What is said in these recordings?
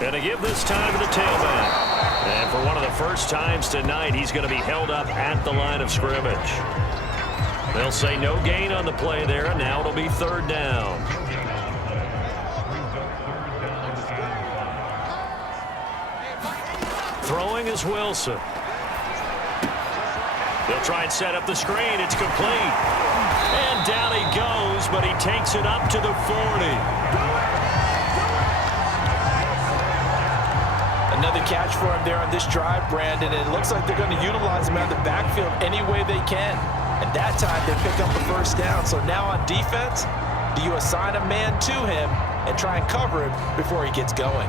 And to give this time to the tailback. And for one of the first times tonight, he's going to be held up at the line of scrimmage. They'll say no gain on the play there, and now it'll be third down. Throwing is Wilson. They'll try and set up the screen. It's complete. And down he goes, but he takes it up to the 40. Another catch for him there on this drive, Brandon, and it looks like they're going to utilize him out of the backfield any way they can. And that time they pick up the first down. So now on defense, do you assign a man to him and try and cover him before he gets going?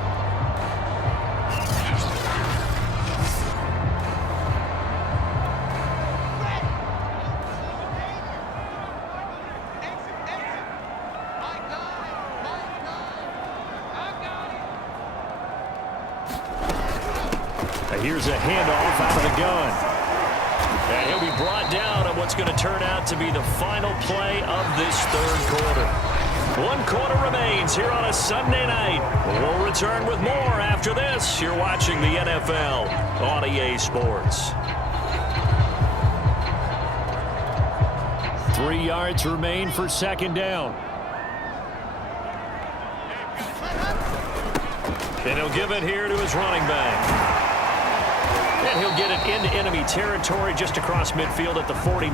Here's a handoff out of the gun. And he'll be brought down on what's going to turn out to be the final play of this third quarter. 1 quarter remains here on a Sunday night. We'll return with more after this. You're watching the NFL on EA Sports. 3 yards remain for second down. And he'll give it here to his running back. And he'll get it into enemy territory just across midfield at the 49.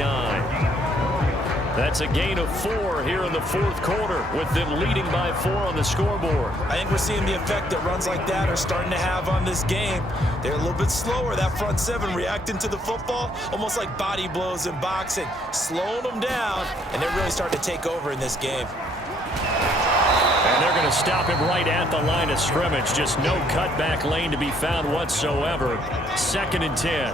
That's a gain of 4 here in the fourth quarter, with them leading by 4 on the scoreboard. I think we're seeing the effect that runs like that are starting to have on this game. They're a little bit slower, that front seven, reacting to the football, almost like body blows in boxing, slowing them down, and they're really starting to take over in this game. And they're going to stop him right at the line of scrimmage. Just no cutback lane to be found whatsoever. 2nd and 10.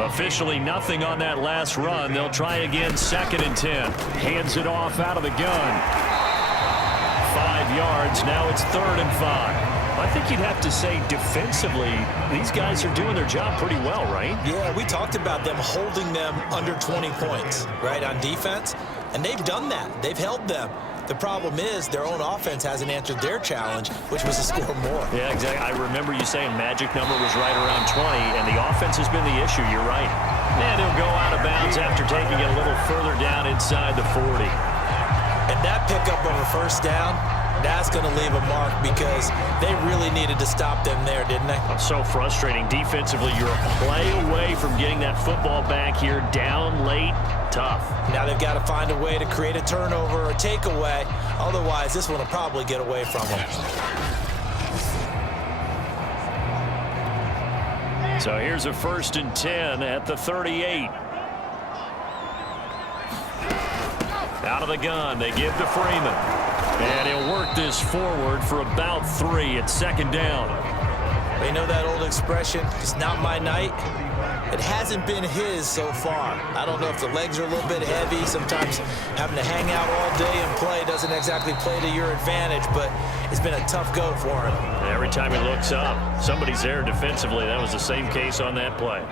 Officially nothing on that last run. They'll try again, 2nd and 10. Hands it off out of the gun. 5 yards. Now it's 3rd and 5. I think you'd have to say defensively, these guys are doing their job pretty well, right? Yeah, we talked about them holding them under 20 points, right, on defense. And they've done that. They've held them. The problem is their own offense hasn't answered their challenge, which was to score more. Yeah, exactly. I remember you saying magic number was right around 20, and the offense has been the issue. You're right. And he'll go out of bounds after taking it a little further down inside the 40. And that pickup of a first down, that's going to leave a mark because they really needed to stop them there, didn't they? So frustrating. Defensively, you're a play away from getting that football back here down late. Tough. Now they've got to find a way to create a turnover or a takeaway. Otherwise, this one will probably get away from them. So here's a 1st and 10 at the 38. Out of the gun, they give to Freeman. And he'll work this forward for about 3 at 2nd down. You know that old expression, it's not my night? It hasn't been his so far. I don't know if the legs are a little bit heavy. Sometimes having to hang out all day and play doesn't exactly play to your advantage, but it's been a tough go for him. Every time he looks up, somebody's there defensively. That was the same case on that play.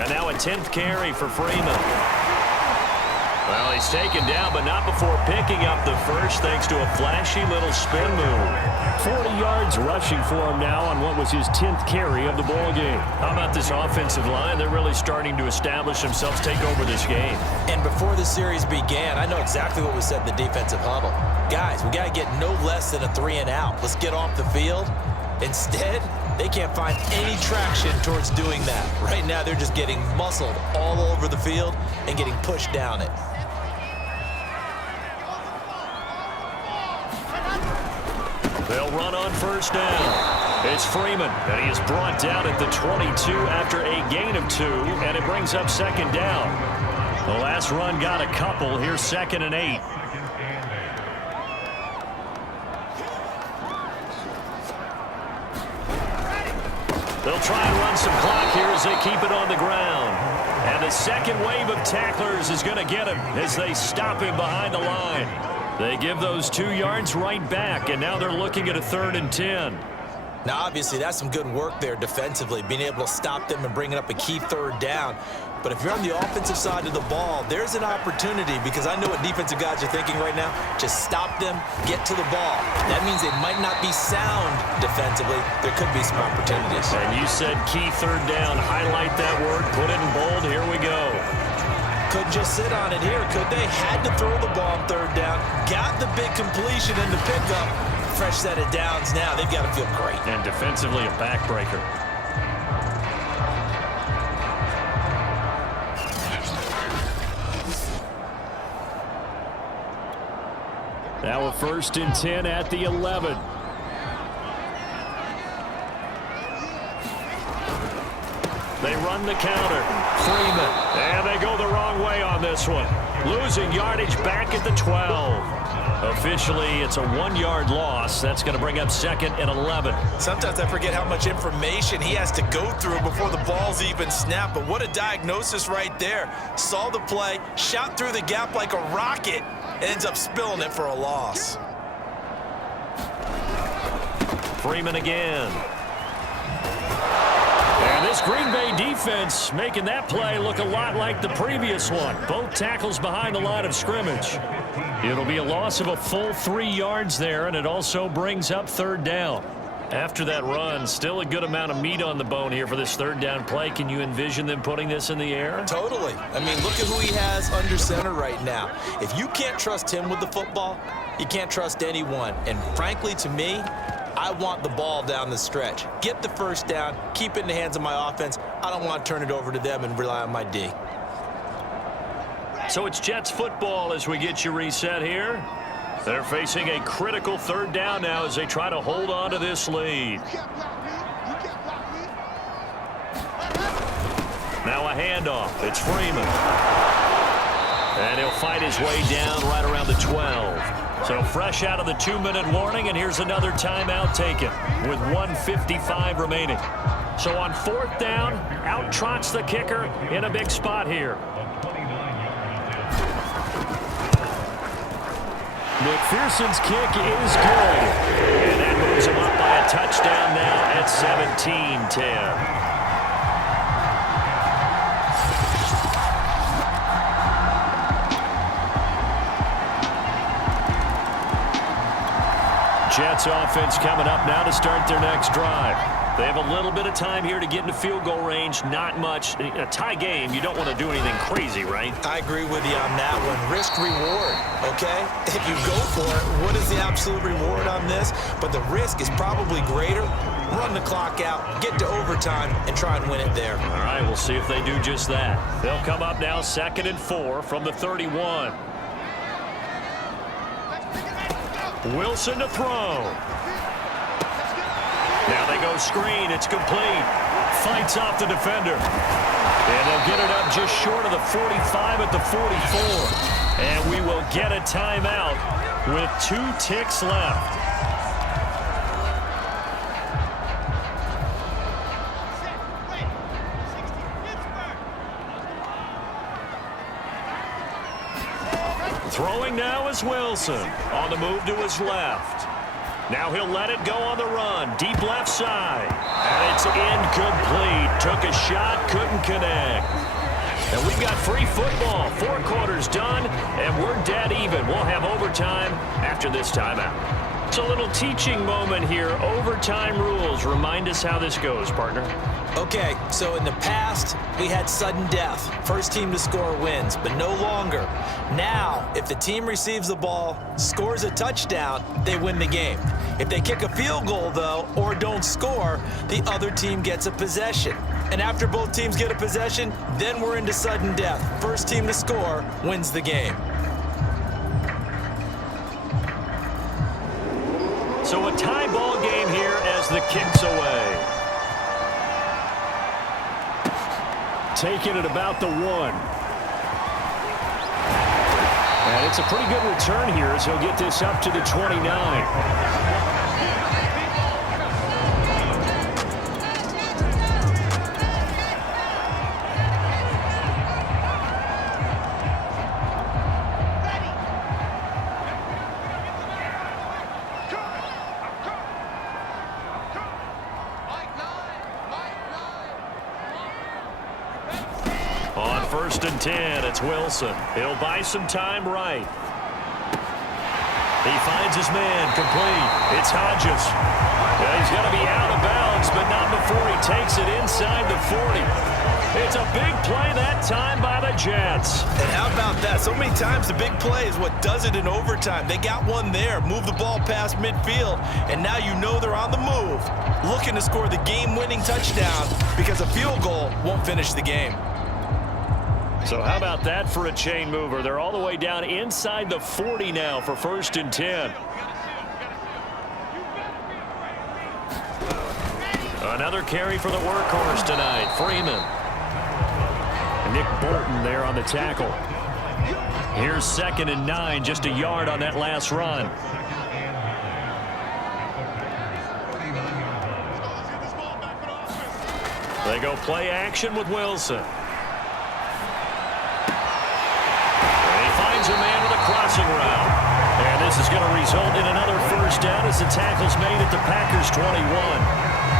And now a 10th carry for Freeman. Well, he's taken down, but not before picking up the first, thanks to a flashy little spin move. 40 yards rushing for him now on what was his 10th carry of the ball game. How about this offensive line? They're really starting to establish themselves, take over this game. And before the series began, I know exactly what was said in the defensive huddle. Guys, we got to get no less than a 3 and out. Let's get off the field. Instead, they can't find any traction towards doing that. Right now, they're just getting muscled all over the field and getting pushed down it. They'll run on 1st down. It's Freeman, and he is brought down at the 22 after a gain of 2, and it brings up 2nd down. The last run got a couple. Here's 2nd and 8. They'll try and run some clock here as they keep it on the ground. And the second wave of tacklers is going to get him as they stop him behind the line. They give those 2 yards right back, and now they're looking at a 3rd and 10. Now, obviously, that's some good work there defensively, being able to stop them and bringing up a key third down. But if you're on the offensive side of the ball, there's an opportunity, because I know what defensive guys are thinking right now. Just stop them, get to the ball. That means they might not be sound defensively. There could be some opportunities. And you said key third down. Highlight that word, put it in bold. Here we go. Couldn't just sit on it here, could they? Had to throw the ball on third down. Got the big completion in the pickup. Fresh set of downs now. They've got to feel great. And defensively, a backbreaker. Now a 1st and 10 at the 11. They run the counter. Freeman. And they go the wrong way on this one. Losing yardage back at the 12. Officially, it's a 1-yard loss. That's going to bring up 2nd and 11. Sometimes I forget how much information he has to go through before the ball's even snapped. But what a diagnosis right there. Saw the play, shot through the gap like a rocket, and ends up spilling it for a loss. Freeman again. And this Green Bay defense making that play look a lot like the previous one. Both tackles behind the line of scrimmage. It'll be a loss of a full 3 yards there, and it also brings up 3rd down. After that run, still a good amount of meat on the bone here for this 3rd down play. Can you envision them putting this in the air? Totally. I mean, look at who he has under center right now. If you can't trust him with the football, you can't trust anyone. And frankly, to me, I want the ball down the stretch. Get the 1st down, keep it in the hands of my offense. I don't want to turn it over to them and rely on my D. So it's Jets football as we get you reset here. They're facing a critical 3rd down now as they try to hold on to this lead. Now a handoff. It's Freeman. And he'll fight his way down right around the 12. So fresh out of the 2-minute warning, and here's another timeout taken with 1:55 remaining. So on 4th down, out trots the kicker in a big spot here. McPherson's kick is good. And that moves him up by a touchdown now at 17-10. Jets offense coming up now to start their next drive. They have a little bit of time here to get into field goal range. Not much. In a tie game, you don't want to do anything crazy, right? I agree with you on that one. Risk reward, okay? If you go for it, what is the absolute reward on this? But the risk is probably greater. Run the clock out, get to overtime, and try and win it there. All right, we'll see if they do just that. They'll come up now 2nd and 4 from the 31. Wilson to throw. Now they go screen. It's complete. Fights off the defender. And they'll get it up just short of the 45 at the 44. And we will get a timeout with 2 ticks left. Throwing now is Wilson. On the move to his left. Now he'll let it go on the run. Deep left side. And it's incomplete. Took a shot, couldn't connect. And we've got free football. 4 quarters done, and we're dead even. We'll have overtime after this timeout. It's a little teaching moment here. Overtime rules. Remind us how this goes, partner. Okay, so in the past, we had sudden death. First team to score wins, but no longer. Now, if the team receives the ball, scores a touchdown, they win the game. If they kick a field goal, though, or don't score, the other team gets a possession. And after both teams get a possession, then we're into sudden death. First team to score wins the game. So a tie ball game here as the kick's away. Taking it about the 1. And it's a pretty good return here as he'll get this up to the 29. first and 10. It's Wilson. He'll buy some time right. He finds his man, complete. It's Hodges. He's going to be out of bounds, but not before he takes it inside the 40. It's a big play that time by the Jets. And how about that? So many times the big play is what does it in overtime. They got one there, move the ball past midfield, and now you know they're on the move, looking to score the game-winning touchdown because a field goal won't finish the game. So how about that for a chain mover? They're all the way down inside the 40 now for first and 10. Another carry for the workhorse tonight, Freeman. Nick Bolton there on the tackle. Here's 2nd and 9, just a yard on that last run. They go play action with Wilson. And he finds a man with a crossing route. And this is going to result in another first down as the tackle's made at the Packers' 21.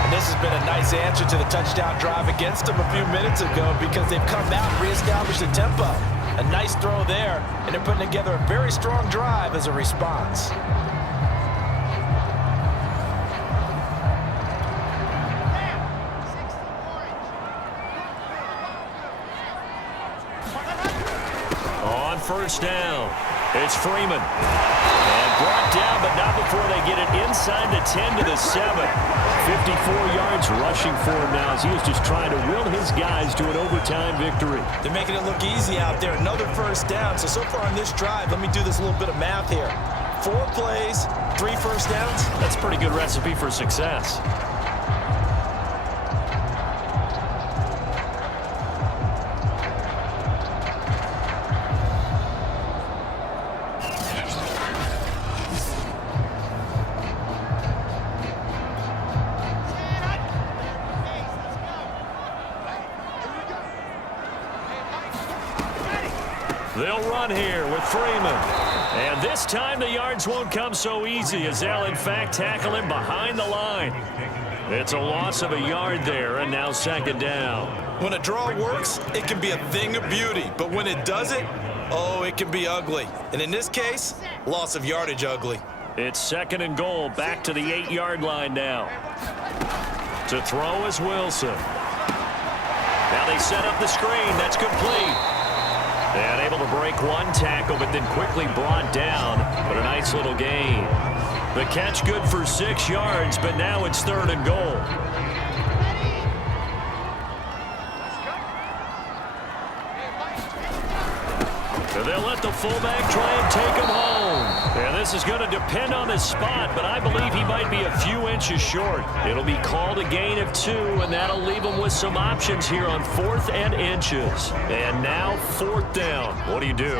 And this has been a nice answer to the touchdown drive against them a few minutes ago because they've come out and reestablished the tempo. A nice throw there, and they're putting together a very strong drive as a response. On first down, it's Freeman. And brought down, but not before they get it inside the 10 to the 7. 54 yards rushing for him now as he was just trying to will his guys to an overtime victory. They're making it look easy out there. Another first down. So far on this drive, let me do this little bit of math here. 4 plays, 3 first downs. That's a pretty good recipe for success. They'll run here with Freeman. And this time the yards won't come so easy as they'll, in fact, tackle him behind the line. It's a loss of a yard there, and now 2nd down. When a draw works, it can be a thing of beauty. But when it doesn't, oh, it can be ugly. And in this case, loss of yardage ugly. It's 2nd and goal, back to the 8-yard line now. To throw is Wilson. Now they set up the screen. That's complete. And able to break one tackle, but then quickly brought down. But a nice little gain. The catch good for 6 yards, but now it's 3rd and goal. So they'll let the fullback try and take him home. And this is going to depend on his spot, but I believe he might be a few inches short. It'll be called a gain of 2, and that'll leave him with some options here on 4th and inches. And now 4th down. What do you do?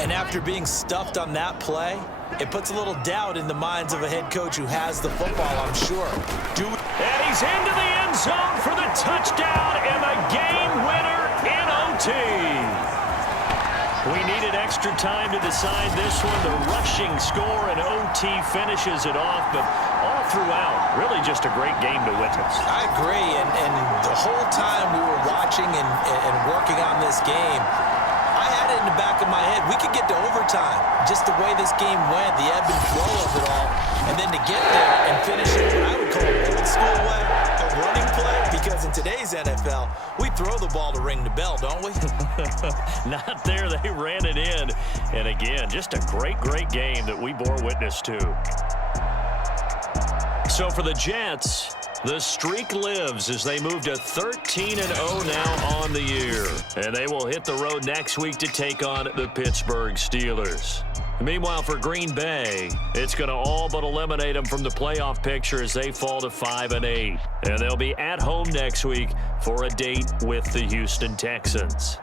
And after being stuffed on that play, it puts a little doubt in the minds of a head coach who has the football, I'm sure. And he's into the end zone for the touchdown and the game winner in OT. We needed extra time to decide this one. The rushing score and OT finishes it off, but all throughout, really just a great game to witness. I agree, and the whole time we were watching and working on this game, I had it in the back of my head. We could get to overtime, just the way this game went, the ebb and flow of it all, and then to get there and finish it what I would call an old school way, a running play, because in today's NFL, we throw the ball to ring the bell, don't we? Not there. They ran it in. And again, just a great, great game that we bore witness to. So for the Jets, the streak lives as they move to 13-0 now on the year. And they will hit the road next week to take on the Pittsburgh Steelers. Meanwhile, for Green Bay, it's going to all but eliminate them from the playoff picture as they fall to 5-8. And they'll be at home next week for a date with the Houston Texans.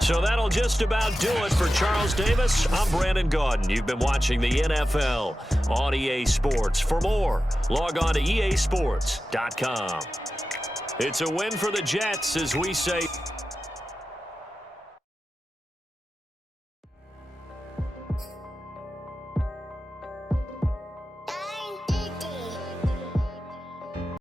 So that'll just about do it for Charles Davis. I'm Brandon Gaudin. You've been watching the NFL on EA Sports. For more, log on to easports.com. It's a win for the Jets, as we say.